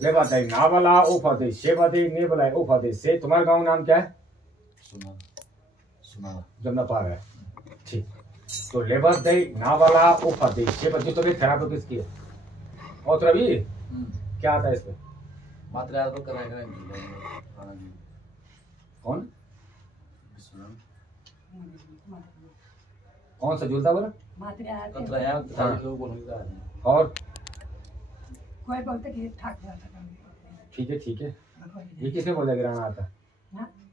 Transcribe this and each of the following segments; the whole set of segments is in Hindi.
ले बात है ना वाला उफादे शे बादे ने वाला उफादे से। तुम्हारा गांव नाम क्या है? सुना जमना पार है। ठीक, तो ले बात है ना वाला उफादे शे बादे। तो खराब तो किसकी है? और रवि क्या आता है इसमें? मात्रा तो कराएगा कौन कौन सा झूलता बोला? और कोई बोलते कि ठीक है ठीक है। ये किसने बोला गिराना आता?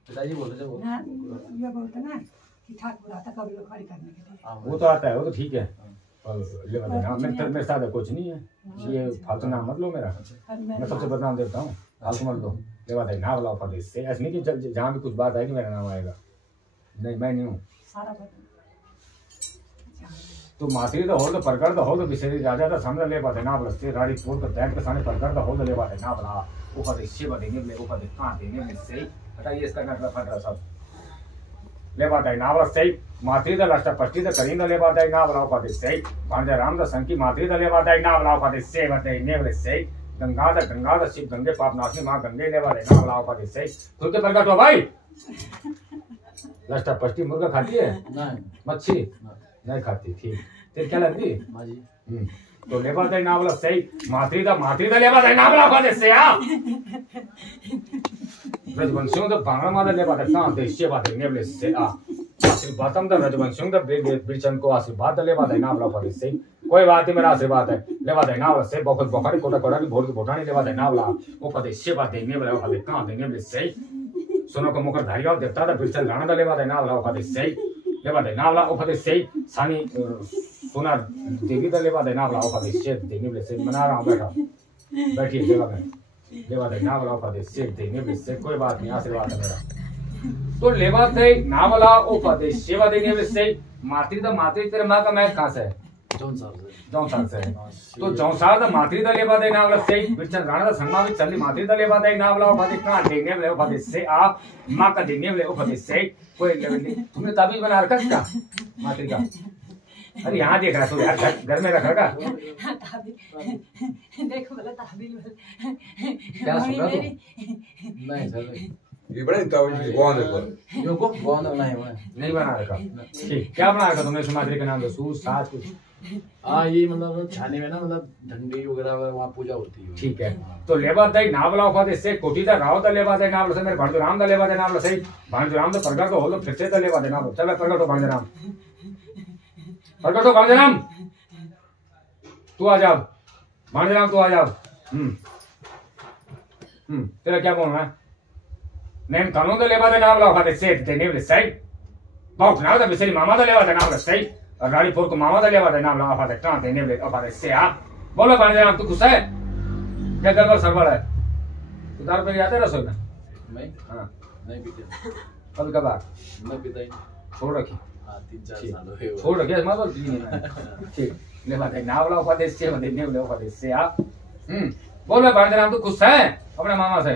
पिताजी बोलते थे। ये बोलते ना कि ठाकुर आता कभी खड़ी करने के लिए। वो तो आता है, वो तो ठीक है। ले बताना मेरे साथ कुछ नहीं है। ये फालतू नाम मत लो मेरा, मैं सबसे बदनाम देता हूँ। फालतू मत लो। ले बताइए ना वाला उफादे से। ऐसा नहीं कि जहाँ भी कुछ बात आएगी मेरा नाम आएगा। नहीं मैं नहीं हूँ। तो मातरी तो हो तो परकर तो हो तो बिसेरी राजा तो समझ ले पाते ना बलस्ते राड़ी तोड़ कर बैठ के सामने परकर तो हो तो ले पाते ना बला ऊपर इससे बदेंगे ले ऊपर दे कहां देंगे में से बताइए इसका नटरा फटरा सब ले पाते ना बलस्ते मातरी द लास्ट पट्टी द करीन द ले पाते ना बला ऊपर से भांजा राम द संकी मातरी द ले पाते ना बला ऊपर से बताइए ने बले से गंगा द शिव गंगे पाप नाशनी मां गंगे ले वाले ना बला ऊपर से खुद के प्रकट हो भाई। लास्ट पट्टी मुर्गा खाती है? नहीं। मच्छी नहीं खाती। ठीक, तेरे क्या लगती है? तो लेबा दे ना वाला सही मातरी दा लेबा दे ना वाला खाते से आ रजवंशियों दा बांगड़ा मादा लेबा दे कहां देश बात ने बोले से आ आशीर्वादम दा रजवंशियों दा बिरचन को आशीर्वाद लेबा दे ना वाला खाते से। कोई बात नहीं, मेरा आशीर्वाद है। लेबा दे ना वाला से बहुत बखारी कोटा कोटा की भोर की भोटानी लेबा दे ना वाला वो पदे से बात ने वाला खाते कहां देने बोले से सुनो को मुकर धारिया देवता दा बिरचन गाना दा लेबा दे ना वाला खाते से लेबा दे ना वाला उफादे से सानी सोना देवी दा लेबा दे ना वाला उफादे से देने वाले से मना रहा हूं बैठा बैठिए जगह में लेबा दे ना वाला उफादे से देने वाले से। कोई बात नहीं, आशीर्वाद है मेरा। तो लेबा दे ना वाला उफादे सेवा देने वाले से मातरी तेरे मां का मैं कहां से है? जौनसार से। तो जौनसार दा मातरी दा लेबा दे ना वाला से बिरचन राणा दा संगमा में चली मातरी दा लेबा दे ना वाला उफादे कहां देने वाले उफादे से आ मां का देने वाले उफादे से। कोई लेवल नहीं। तुमने ताबीज बना रखा इसका मातरी का? अरे यहाँ देख रहा तू यार, घर में रख रखा देखो बोला ताबीज क्या सुन रहा तू? नहीं सर ये बड़ा ताबीज कौन है पर यो को कौन बना है? नहीं बना रखा। ठीक, क्या बना रखा तुमने मातरी का नाम? तो सूर साज कुछ ये मतलब छाने में ना मतलब झंडी वगैरह वहाँ पूजा होती है। ठीक है। तो लेबा दई नावला उफादे से कोटी दा राव दा लेबा दे नावला से मेरे भांजराम दा लेबा दे नावला से भांजराम दा प्रगट हो लो फिर से दा लेबा दे नावला। चल प्रगट हो भांजराम, प्रगट हो भांजराम, तू आ जा भांजराम, तू आ जा। तेरा क्या बोलना है? नैन कानून दा लेबा दे नावला उफादे से देने वाले सही बाप ना दा बिसरी मामा दा लेबा दे नावला सही और रानीपुर को मामा दा लेबा दे नावला उफादे कहां देने वाले उफादे से आ। बोलो भांजराम, तू खुश है? क्या गड़बड़ सरबड़ है? तू दारू पी जाते रसोई में? नहीं। हाँ नहीं पीते। कभी कभार? मैं पीता ही छोड़ रखी। 3-4 साल हो गए। छोड़ रखी मत बोल। ठीक, ले बात है नावला उपदेश से देने वाले उपदेश से आप बोलो भांजराम, तू खुश है अपने मामा से?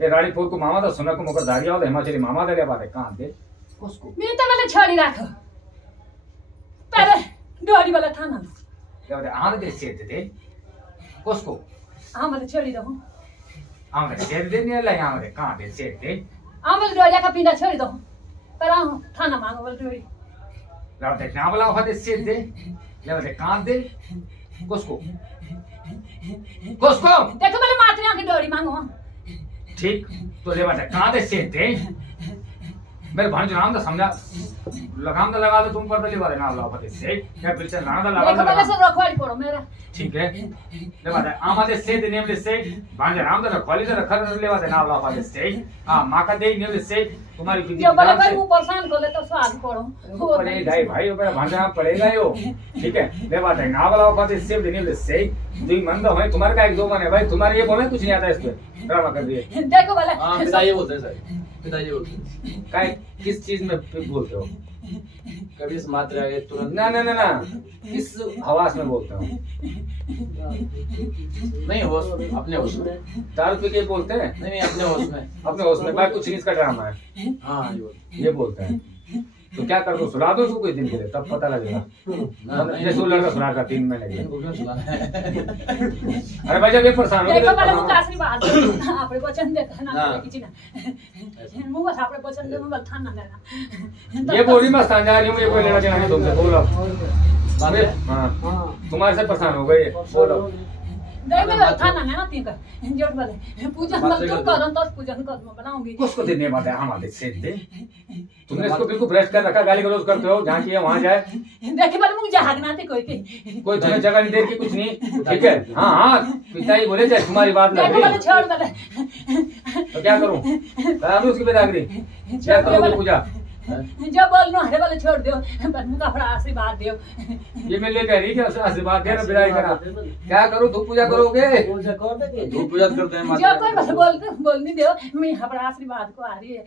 ये रानीपुर को मामा दा सुना को मुकर धारिया और हिमाचली मामा दे ले बात है कहां दे उसको मैं तो वाला छोड़ी राखो पहले डोरी वाला था ना क्या बोले आंध दे से दे उसको वाला छोड़ी दो आंध से दे नहीं ले आंध कहां दे से दे वाला डोरी का पिंडा छोड़ी दो पर थाना मांगो वाला डोरी रात देख ना वाला उपदेश से दे ले बोले कहां दे उसको देखो वाले मात्रियां की डोरी मांगो। ठीक, तो ले बात कहां दे से दे मेरे भांजराम दा समझा लगाम दा लगा दो तुम पर ले वाले नाम लाओ पते से क्या पीछे नाम दा लगा देखो पहले से रखवाली पड़ो मेरा। ठीक है, ले बात आमादे से दे नेम से भांजराम दा रखवाली दा रखा ले वाले नाम लाओ पते से हां मां का दे नेम से तुम्हारी विधि जो बड़े भाई वो परेशान कर ले तो स्वाद पड़ो पड़ेगा भाई मेरा भांजराम पड़ेगा यो। ठीक है, ले बात नाम लाओ पते से दे नेम से दुई मंद है तुम्हारे का एक दो मन है भाई तुम्हारे ये बोले कुछ नहीं आता इस पे ड्रामा कर दिए। देखो वाले हां पिताजी बोलते हैं सर, पिताजी बोलते हैं काय किस चीज में बोलते हो? कभी इस मात्रा के तुरंत ना ना ना ना किस आवाज में बोलते हो? नहीं होश अपने होश में दारू पी के बोलते हैं? नहीं अपने होश में अपने होश में भाई कुछ नहीं, इसका ड्रामा है। हाँ ये बोलते हैं तो क्या कर दो, सुला दो उसको कुछ दिन के लिए, तब पता लगेगा। जैसे वो लड़का सुना था 3 महीने के लिए। अरे भाई जब ये परेशान हो देखो पहले मुझे आशीर्वाद आपरे वचन देता ना किसी ना मुंह बस आपरे वचन दे मुंह थाना देना। ये बोली मत समझा रही हूँ, ये कोई लेना देना नहीं तुमसे, बोलो। हाँ तुम्हारे से परेशान हो गए, बोलो। नहीं मैं थाना ना तीन का जोड़ वाले पूजन मत तुम करो तो पूजन कर मैं बनाऊंगी। उसको देने बात है हमारे से दे, तुमने इसको बिल्कुल भ्रष्ट कर रखा, गाली गलौज करते हो, जहाँ चाहिए वहाँ जाए। देखिए पहले मुझे जहागना थे कोई तुम्हें जगह नहीं दे की कुछ नहीं, ठीक है। हाँ हाँ पिताजी बोले चाहे तुम्हारी बात लग रही छोड़ वाले तो क्या करूँ, करा दूं उसकी बेदागरी, क्या करोगे पूजा? जब बोलनो हरे वाले छोड़ दो, बस मुझे अपना आशीर्वाद दो। ये मैं ले कह रही कि आशीर्वाद देना बिदाई करा, क्या करूँ? धूप पूजा करोगे? धूप पूजा करते हैं जब कोई बस बोलनी दो, मैं अपना आशीर्वाद को आ रही है,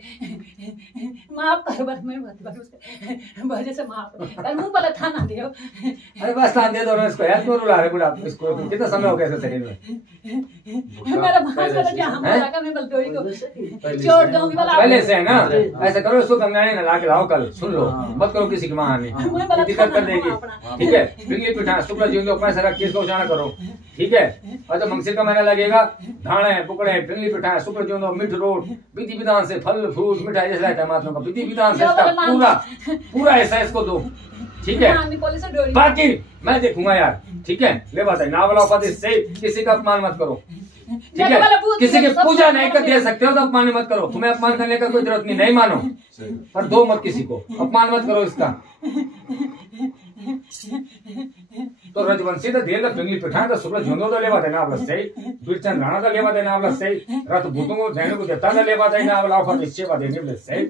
माफ करो बस मैं बस उसके वजह से माफ कर, मुंह वाला थाना दो। अरे बस थान दे दो ना इसको यार, क्यों रुला रहे बुढ़ा इसको? कितना समय हो गया ऐसे शरीर में? मेरा भांस वाला जहाँ बोला का मैं बल दो ही को छोड़ दूंगी वाला। पहले से है ना, ऐसा करो इसको गंगाने ना ला के लाओ कल, सुन लो मत करो किसी की महानी, दिक्कत कर देगी, ठीक है। पिंगली पिठा शुक्ल जीवन को पैसा रख के इसको उजाना करो, ठीक है। और जब मंगसिर का महीना लगेगा, धाणे पुकड़े पिंगली पिठा शुक्ल जीवन मिठ रोट विधि विधान से फल फूल मिठाई जैसा रहता है महात्मा का, विधि विधान से इसका पूरा पूरा ऐसा इसको दो, ठीक है। बाकी मैं देखूंगा यार, ठीक है। ले बात है नावला उपदेश से किसी का अपमान मत करो, ठीक है। किसी की पूजा नहीं कर दे सकते हो तो अपमान मत करो, तुम्हें अपमान करने का कोई जरूरत नहीं, नहीं मानो पर दो मत, किसी को अपमान मत करो इसका। तो रजवंशी तो देर पिंगली पिठान तो शुक्ल झुंदो तो लेवा देना आवला सही, बिरचंद राणा तो लेवा देना आवला सही, रथ भूतों को जैन को देता तो लेवा देना आवला और निश्चय बा देने वाले सही,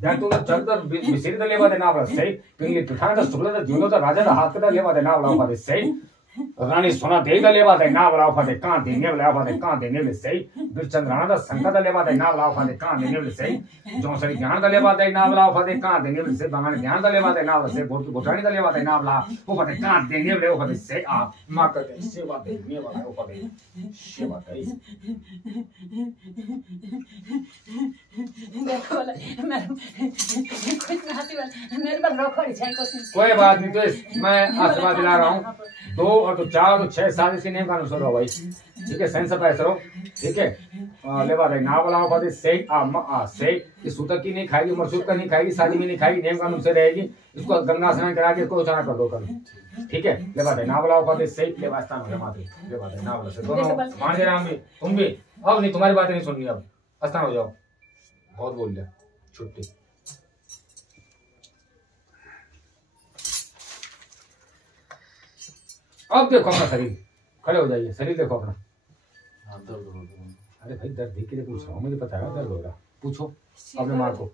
जहाँ तुम चलकर विसिर तो लेवा देना आवला सही, पिंगली पिठान तो शुक्ल तो झुंदो तो राजा तो हाथ का लेवा देना आवला और सही, रानी सोना देगा लेवा दे ना वाला फादे कां देने वाला फादे कां देने वाले सही, बिरचंद राणा दा संकट लेवा दे ना वाला फादे कां देने वाले सही, जोसरी ज्ञान दा लेवा दे ना वाला फादे कां देने वाले सही, भगवान ज्ञान दा लेवा दे ना वाला सही, बोट बोटानी दा लेवा दे ना वाला वो फादे कां देने वाले वो फादे सही, आ मां का सेवा देने वाला वो फादे सेवा दे। देखो वाला मैं कुछ नहाती वाला मेरे पास रोकड़ी चाहिए कुछ। कोई बात नहीं, तो मैं आशीर्वाद दिला रहा हूँ, 2 और 4 और 6 साल इसके नियम कानून सुनो भाई, ठीक है। सेंस पे ऐसा रहो, ठीक है। लेवा दे ना वाला फादे सही, आ सही, इस सूतक की नहीं खाएगी, मरसूद का नहीं खाएगी, शादी में नहीं खाएगी, नियम कानून से रहेगी, इसको गंगा स्नान करा के इसको उचाना कर दो कल, ठीक है। लेवा दे ना वाला फादे सही, लेवा स्थान हो माते, लेवा दे ना वाला से दोनों मान दे राम भी, तुम भी अब नहीं, तुम्हारी बातें नहीं सुननी, अब स्थान हो जाओ, बहुत बोल लिया, छुट्टी। अब देखो अपना शरीर, खड़े हो जाइए, शरीर देखो अपना। अरे भाई दर्द देख के लिए पूछ रहा हूँ, मुझे पता है दर्द हो रहा, पूछो अपने माँ को,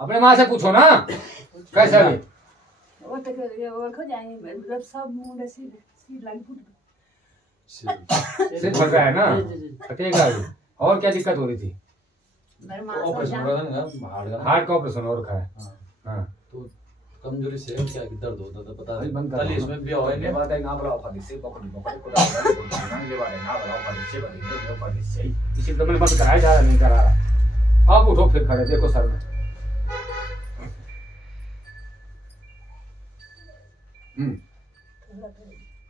अपने माँ से पूछो ना कैसा है। सिर फट रहा है ना, फटेगा भी। और क्या दिक्कत हो रही थी? हार्ट का ऑपरेशन हो रखा है, हाँ। तो कमजोरी से क्या दर्द होता था पता नहीं, बंद कर कल इसमें भी होए ने बात है ना बड़ा ऑफर से पकड़ पकड़ को डाल ले वाले ना बड़ा ऑफर से बड़ी ले ऑफर से इसी तो मैंने बंद कराया जा रहा, नहीं करा रहा। आप उठो फिर खड़े, देखो सर में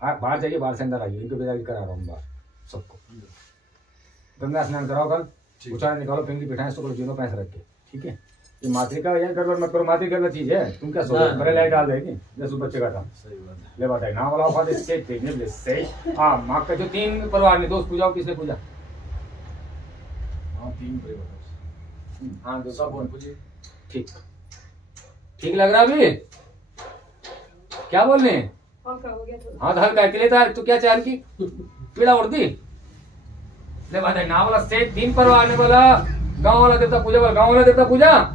आप बाहर जाइए, बाहर से अंदर आइए, इनको बेदारी करा रहा हूँ बाहर सबको। गंगा स्नान कराओ कल, उचार निकालो, पिंगली बिठाएं, शुक्ल जीनो पैसे रख के, ठीक है। ये मातृका या गड़बड़ मत करो, मातृका गलत चीज है, तुम क्या सोच बड़े लाइट डाल देगी जैसे बच्चे का था। सही बात है। ले बात है ना वाला फादे से पेने ले से हां मां का जो 3 परिवार ने दोस्त पूजा किसने पूजा? हां 3 परिवार, हां जो सब कौन पूजे, ठीक ठीक लग रहा अभी? क्या बोल रहे हैं? हल्का हो गया तो हां तो हल्का के लिए था, तू क्या चाह की पीड़ा उड़ दी? ले बात है ना वाला से 3 परिवार ने बोला गांव वाला देवता पूजा, बोला गांव वाला देवता पूजा।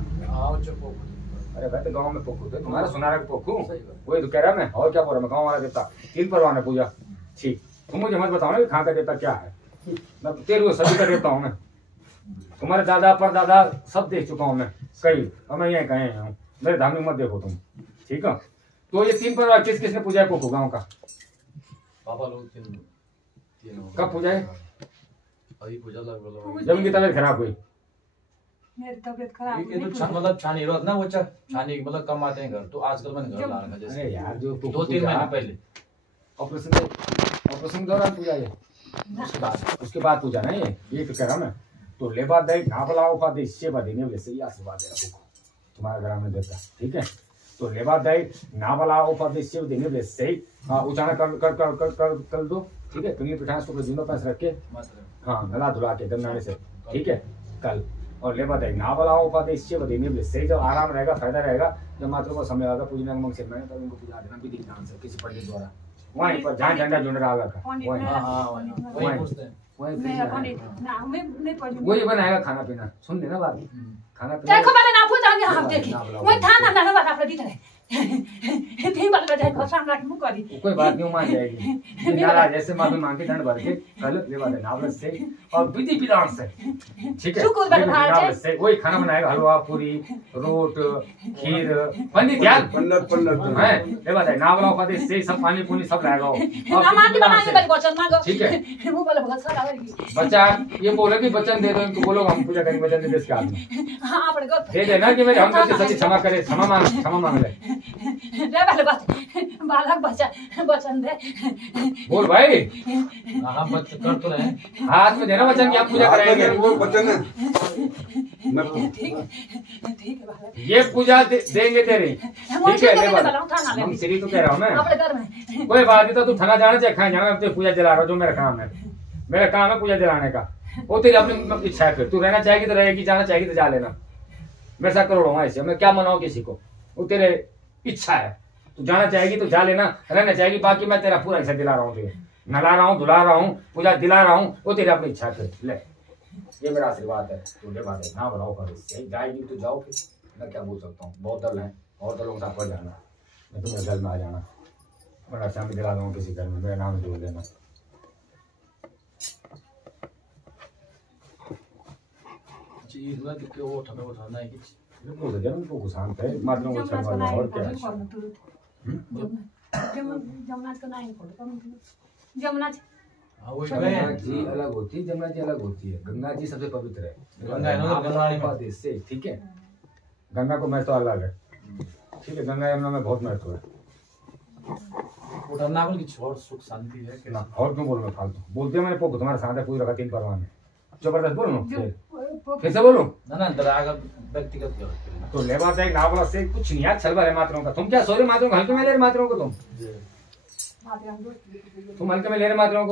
अरे भाई तो गांव में पोखू थे, तुम्हारा सुनारा के पोखू वही तो कह रहा मैं, और क्या बोल रहा मैं, गांव वाला देवता 3 परिवार ने पूजा, ठीक। तुम मुझे मत बताओ ना खां का देवता क्या है, मैं 13वीं सदी का देवता हूँ मैं, तुम्हारे दादा परदादा सब देख चुका हूँ मैं कई, और मैं यहीं कहे हूँ, मेरे धाम में मत देखो तुम, ठीक है। तो ये 3 परिवार किस किसने पूजा है पोखू गाँव का? पापा लोग 3 कब पूजा है? अभी पूजा लगभग जब उनकी तबीयत खराब हुई, मेरी तबीयत खराब ये तो मतलब छानी रोज ना वो छानी मतलब कम आते हैं घर, तो आजकल मैंने घर ला रखा जैसे। अरे यार जो 2-3 महीने पहले ऑपरेशन के दौरान पूजा ये उसके बाद पूजा ना ये तो कह रहा हूँ मैं। तो लेबा दे नापला उफा दे सेवा देने वाले सही आशीर्वाद है आपको तुम्हारा ग्राम में देता, ठीक है। तो लेबा दे नापला उफा दे सेवा देने वाले सही उचाना कर दो, ठीक है। तुम्हें पिठास को जिंदा पैसे रख के हाँ नला धुला के गंगाने से, ठीक है कल। और लेबा दे नापला उफा दे सेवा देने वाले सही, जब आराम रहेगा फायदा रहेगा, जब मात्र को समय आएगा पूजने का मंग से मैं तब उनको पूजा देना विधि विधान से किसी पंडित द्वारा वहीं पर जहाँ झंडा झुंडा आगा का वहीं वही बनाएगा खाना पीना। सुन लेना बात, खाना पीना देखो पहले ना पूजांगे हम देखिए मैं था ना बात आप दी तरह थी बात बजाय भसान राख मुंह करी कोई बात नहीं मान जाएगी। नाराज जैसे माफी मांग के दंड भर के कल लेवा दे नावरस से और विधि विधान से, ठीक है। नावरस से वही खाना बनाएगा, हलवा पूरी रोट खीर पंडित ध्यान पन्नत है लेवा दे नावला पदे से सब पानी पूरी सब लाएगा और मां की बनाने वाली वचन मांगो, ठीक है। मुंह वाला बहुत सारा आवेगी बच्चा ये बोले कि वचन दे दो इनको, बोलो हम पूजा करेंगे वचन दे दे इसके आदमी हां आपने को दे देना कि मेरे हम से सच्ची क्षमा करे, क्षमा मांग ले रे वाले बात बालक बच्चा वचन दे बोल भाई। हाँ बच्चे कर तो रहे हाथ में देना वचन की आप पूजा करेंगे। वो वचन है ठीक है बालक ये पूजा देंगे तेरी, ठीक है। हम श्री तो कह रहा हूँ मैं, अपने घर में कोई बात नहीं। तो तू ठना जाना चाहे खाए जाना, मैं पूजा जला रहा हूँ, जो मेरा काम है, मेरा काम है पूजा जलाने का। वो तेरी अपनी इच्छा है, फिर तू रहना चाहेगी तो रहेगी, जाना चाहेगी तो जा लेना। मेरे साथ करोड़ों ऐसे, मैं क्या मनाऊँ किसी को, वो तेरे इच्छा है। तू जाना चाहेगी तो जा लेना, रहना चाहेगी बाकी मैं तेरा पूरा हिस्सा दिला रहा हूँ, तुझे नला रहा हूँ धुला रहा हूँ पूजा दिला रहा हूँ, वो तेरी अपनी इच्छा है। ले ये मेरा आशीर्वाद है, तुझे बात है ना बनाओ कर सही जाएगी तो जाओ, फिर मैं क्या बोल सकता हूँ। बहुत दल है और दलों के साथ पड़ जाना, मैं तुम्हें घर में आ जाना, मैं शाम में दिला दूंगा किसी घर में, मेरा नाम जोड़ देना। चीज ना कि वो ठंडा उठाना है कि बिल्कुल तो जन्म को शांत है मात्रों को छलवा और क्या है। जमुना को नहीं पड़ता जमुना हाँ वो गंगा जी अलग होती है, जमुना जी अलग होती है। गंगा जी सबसे पवित्र है, गंगा है ना गंगा देश से, ठीक है। गंगा को महत्व अलग है, ठीक है। गंगा यमुना में बहुत महत्व है। उठना बोल की छोड़ सुख शांति है ना और क्यों बोलूं मैं फालतू बोलते हैं। मैंने पोक तुम्हारे साथ है पूरी रखा 3 परवान में, जबरदस्त बोलूं फिर से बोलूं ना दराग व्यक्तिगत गलत तो लेवा दे नावला से कुछ नहीं है, छलवा है मात्रों का। तुम क्या सोरे मात्रों को हल्के में ले रहे मात्रों को, तुम हल्के में ले रहे मात्रों को।